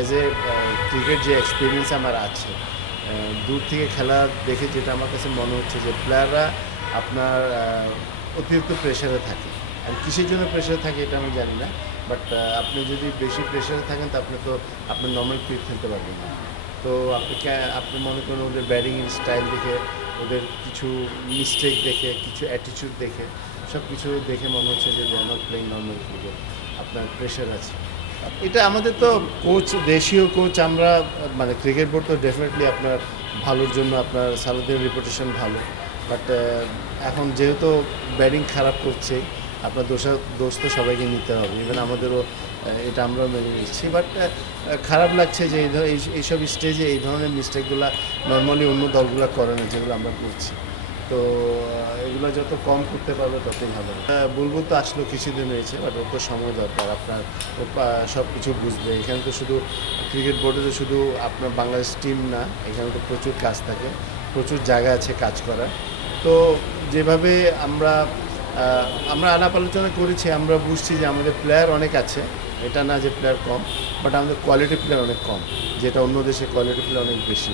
As a cricket যে experience আমার আছে, দূর থেকে খেলা দেখে যেটা আমার কাছে মনে হচ্ছে যে প্লেয়াররা আপনার অতিরিক্ত প্রেশারে থাকে। আর কিসের জন্য প্রেশারে থাকে এটা আমি জানি না, বাট আপনি যদি বেশি প্রেশারে থাকেন তো আপনি তো আপনার নর্মাল ক্রিকেট খেলতে পারবেন না। তো আপনি মনে করেন ওদের ব্যাটিং স্টাইল দেখে, ওদের কিছু মিস্টেক দেখে, কিছু অ্যাটিটিউড দেখে, সব কিছু দেখে মনে হচ্ছে যে they are not playing normal cricket, আপনার প্রেশার আছে। এটা আমাদের তো কোচ, দেশীয় কোচ আমরা, মানে ক্রিকেট বোর্ড তো ডেফিনেটলি আপনার ভালোর জন্য, আপনার সালাউদ্দিনের রেপুটেশন ভালো, বাট এখন যেহেতু ব্যাটিং খারাপ করছে, আপনার দোষ তো সবাইকে নিতে হবে, ইভেন আমাদেরও এটা আমরাও মেনে নিচ্ছি। বাট খারাপ লাগছে যে এইসব স্টেজে এই ধরনের মিস্টেকগুলো নর্মালি অন্য দলগুলো করে না, যেগুলো আমরা করছি। তো এগুলো যত কম করতে পারবে ততই ভালো। বুলবুল তো আসলেও কিছুদিন হয়েছে, বাট ওর তো সময় দরকার। আপনার ও সব কিছু বুঝবে। এখানে তো শুধু ক্রিকেট বোর্ডে তো শুধু আপনার বাংলাদেশ টিম না, এখানে তো প্রচুর কাজ থাকে, প্রচুর জায়গা আছে কাজ করার। তো যেভাবে আমরা আমরা আলাপ আলোচনা করেছি, আমরা বুঝছি যে আমাদের প্লেয়ার অনেক আছে, এটা না যে প্লেয়ার কম, বাট আমাদের কোয়ালিটি প্লেয়ার অনেক কম, যেটা অন্য দেশে কোয়ালিটি প্লেয়ার অনেক বেশি।